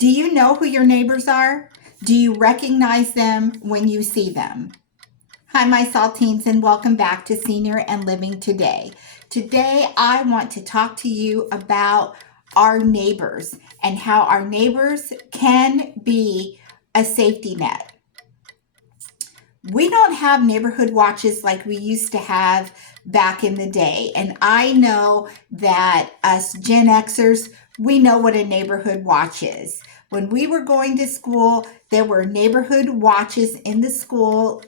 Do you know who your neighbors are? Do you recognize them when you see them? Hi, my saltines, and welcome back to Senior and Living Today. Today, I want to talk to you about our neighbors and how our neighbors can be a safety net. We don't have neighborhood watches like we used to have back in the day. And I know that us Gen Xers, we know what a neighborhood watch is. When we were going to school, there were neighborhood watches in the school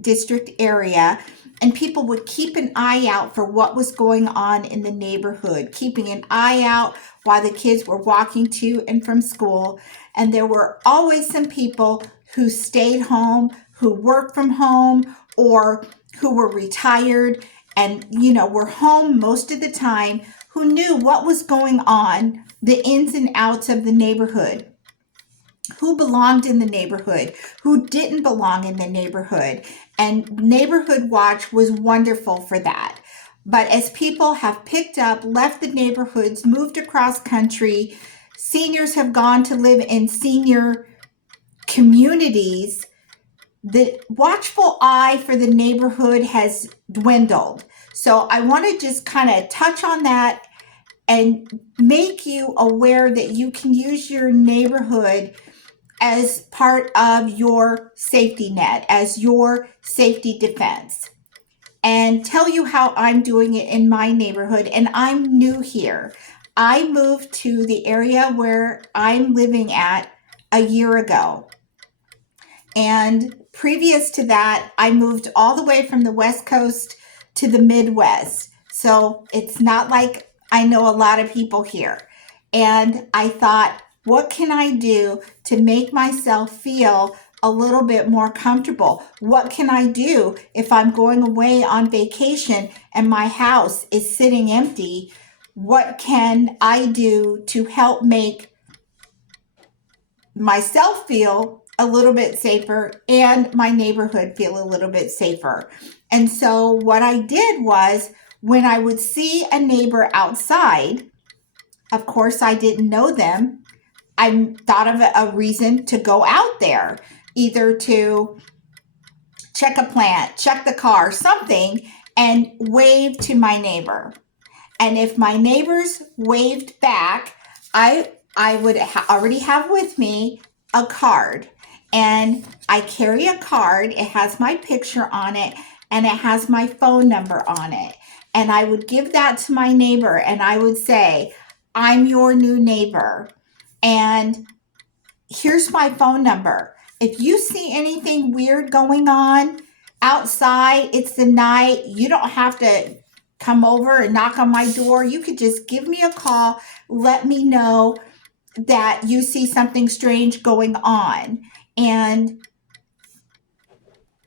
district area, and people would keep an eye out for what was going on in the neighborhood, keeping an eye out while the kids were walking to and from school. And there were always some people who stayed home, who worked from home, or who were retired and, were home most of the time, who knew what was going on, the ins and outs of the neighborhood, who belonged in the neighborhood, who didn't belong in the neighborhood. And Neighborhood Watch was wonderful for that. But as people have picked up, left the neighborhoods, moved across country, seniors have gone to live in senior communities, the watchful eye for the neighborhood has dwindled. So I want to just kind of touch on that and make you aware that you can use your neighborhood as part of your safety net, as your safety defense, and tell you how I'm doing it in my neighborhood. And I'm new here. I moved to the area where I'm living at a year ago. And previous to that, I moved all the way from the West Coast to the Midwest. So it's not like I know a lot of people here. And I thought, what can I do to make myself feel a little bit more comfortable? What can I do if I'm going away on vacation and my house is sitting empty? What can I do to help make myself feel a little bit safer and my neighborhood feel a little bit safer? And so what I did was, when I would see a neighbor outside, of course I didn't know them, I thought of a reason to go out there, either to check a plant, check the car, something, and wave to my neighbor. And if my neighbors waved back, I would already have with me a card. And I carry a card. It has my picture on it, and it has my phone number on it. And I would give that to my neighbor, and I would say, I'm your new neighbor, and here's my phone number. If you see anything weird going on outside, it's the night, you don't have to come over and knock on my door. You could just give me a call, let me know that you see something strange going on. And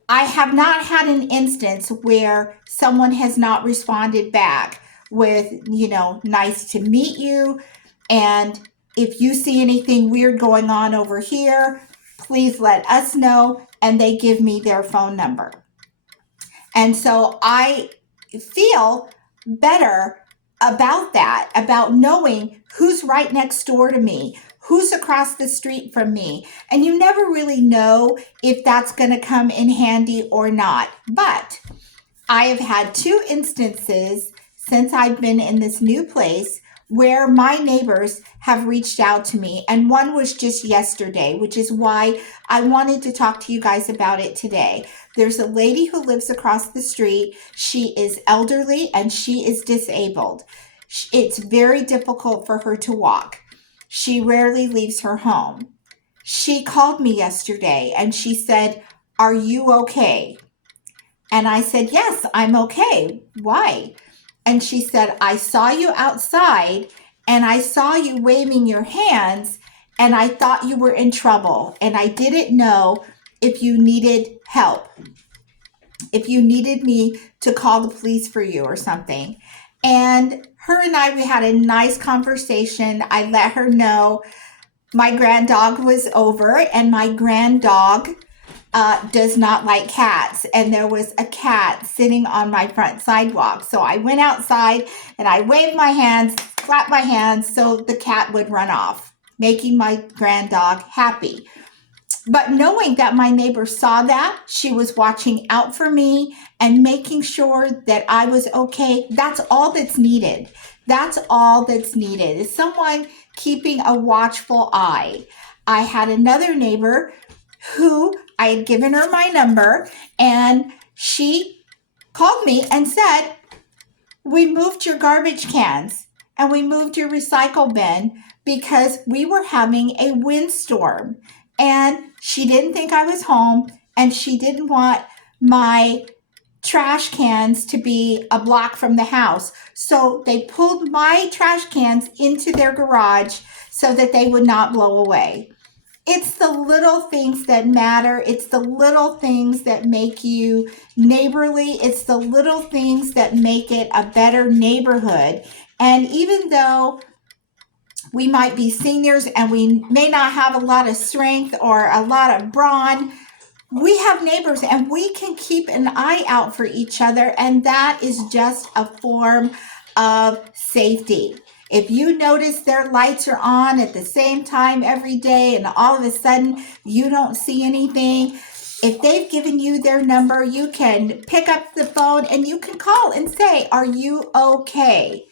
I have not had an instance where someone has not responded back with, nice to meet you, and if you see anything weird going on over here, please let us know. And they give me their phone number. And so I feel better about that, about knowing who's right next door to me, who's across the street from me. And you never really know if that's going to come in handy or not. But I have had 2 instances since I've been in this new place where my neighbors have reached out to me, and one was just yesterday, which is why I wanted to talk to you guys about it today. There's a lady who lives across the street. She is elderly and she is disabled. It's very difficult for her to walk. She rarely leaves her home. She called me yesterday and she said, "Are you okay?" And I said, "Yes, I'm okay. Why?" And she said, "I saw you outside and I saw you waving your hands and I thought you were in trouble. And I didn't know if you needed help, if you needed me to call the police for you or something." And her and we had a nice conversation. I let her know my grand dog was over, and my grand dog does not like cats, and there was a cat sitting on my front sidewalk. So I went outside and I waved my hands, clapped my hands so the cat would run off. making my grand dog happy. But knowing that my neighbor saw that, she was watching out for me and making sure that I was okay, that's all that's needed. That's all that's needed is someone keeping a watchful eye. I had another neighbor who I had given her my number, and she called me and said, we moved your garbage cans and we moved your recycle bin because we were having a windstorm, and she didn't think I was home, and she didn't want my trash cans to be a block from the house. So they pulled my trash cans into their garage so that they would not blow away. It's the little things that matter. It's the little things that make you neighborly. It's the little things that make it a better neighborhood. And even though we might be seniors and we may not have a lot of strength or a lot of brawn, we have neighbors and we can keep an eye out for each other. And that is just a form of safety. If you notice their lights are on at the same time every day and all of a sudden you don't see anything, if they've given you their number, you can pick up the phone and you can call and say, are you okay?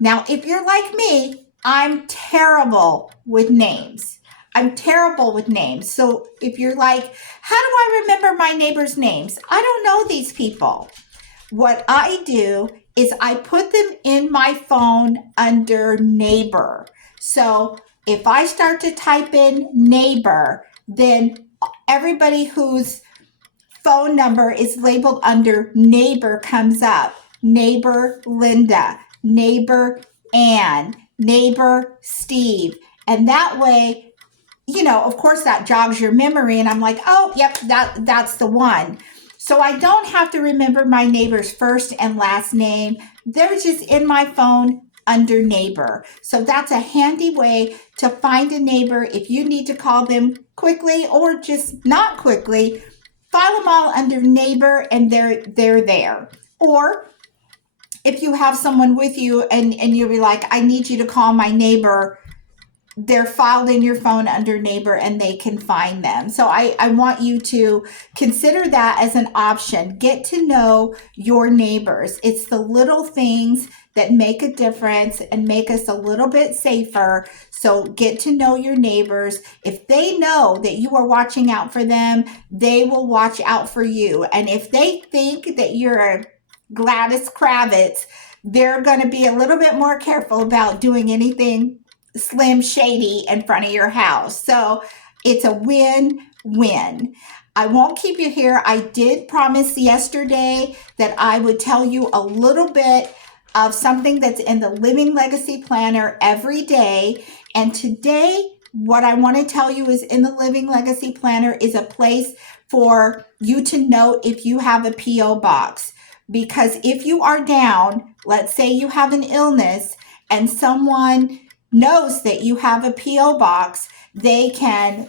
Now, if you're like me, I'm terrible with names. I'm terrible with names. So if you're like, how do I remember my neighbors' names? I don't know these people. What I do is I put them in my phone under neighbor. So if I start to type in neighbor, then everybody whose phone number is labeled under neighbor comes up. Neighbor Linda, neighbor Ann, neighbor Steve. And that way, you know, of course that jogs your memory and I'm like, oh, yep, that's the one. So I don't have to remember my neighbor's first and last name. They're just in my phone under neighbor. So that's a handy way to find a neighbor if you need to call them quickly or just not quickly. File them all under neighbor and they're there. Or if you have someone with you and you'll be like, I need you to call my neighbor, they're filed in your phone under neighbor and they can find them. So I want you to consider that as an option. Get to know your neighbors. It's the little things that make a difference and make us a little bit safer. So get to know your neighbors. If they know that you are watching out for them, they will watch out for you. And if they think that you're a Gladys Kravitz, they're going to be a little bit more careful about doing anything slim shady in front of your house. So it's a win-win. I won't keep you here. I did promise yesterday that I would tell you a little bit of something that's in the Living Legacy Planner every day. And today, what I want to tell you is in the Living Legacy Planner is a place for you to note if you have a P.O. box. Because if you are down, let's say you have an illness and someone knows that you have a P.O. box, they can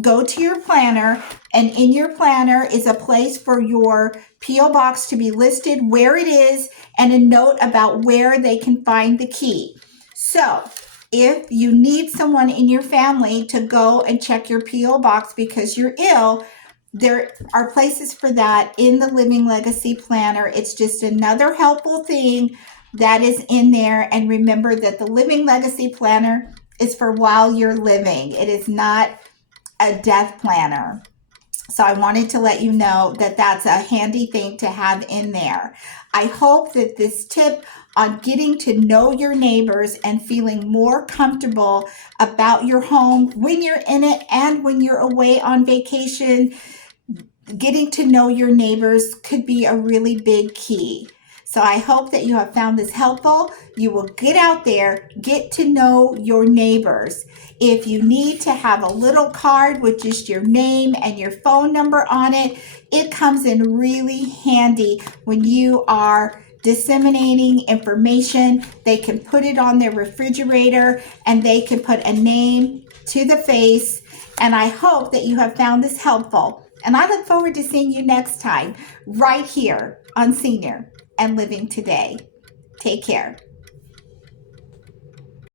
go to your planner, and in your planner is a place for your P.O. box to be listed, where it is, and a note about where they can find the key. So if you need someone in your family to go and check your P.O. box because you're ill, there are places for that in the Living Legacy Planner. It's just another helpful thing that is in there. And remember that the Living Legacy Planner is for while you're living. It is not a death planner. So I wanted to let you know that that's a handy thing to have in there. I hope that this tip on getting to know your neighbors and feeling more comfortable about your home when you're in it and when you're away on vacation, getting to know your neighbors could be a really big key. So I hope that you have found this helpful. You will get out there, get to know your neighbors. If you need to have a little card with just your name and your phone number on it, it comes in really handy when you are disseminating information. They can put it on their refrigerator and they can put a name to the face. And I hope that you have found this helpful. And I look forward to seeing you next time right here on Senior and Living Today. Take care.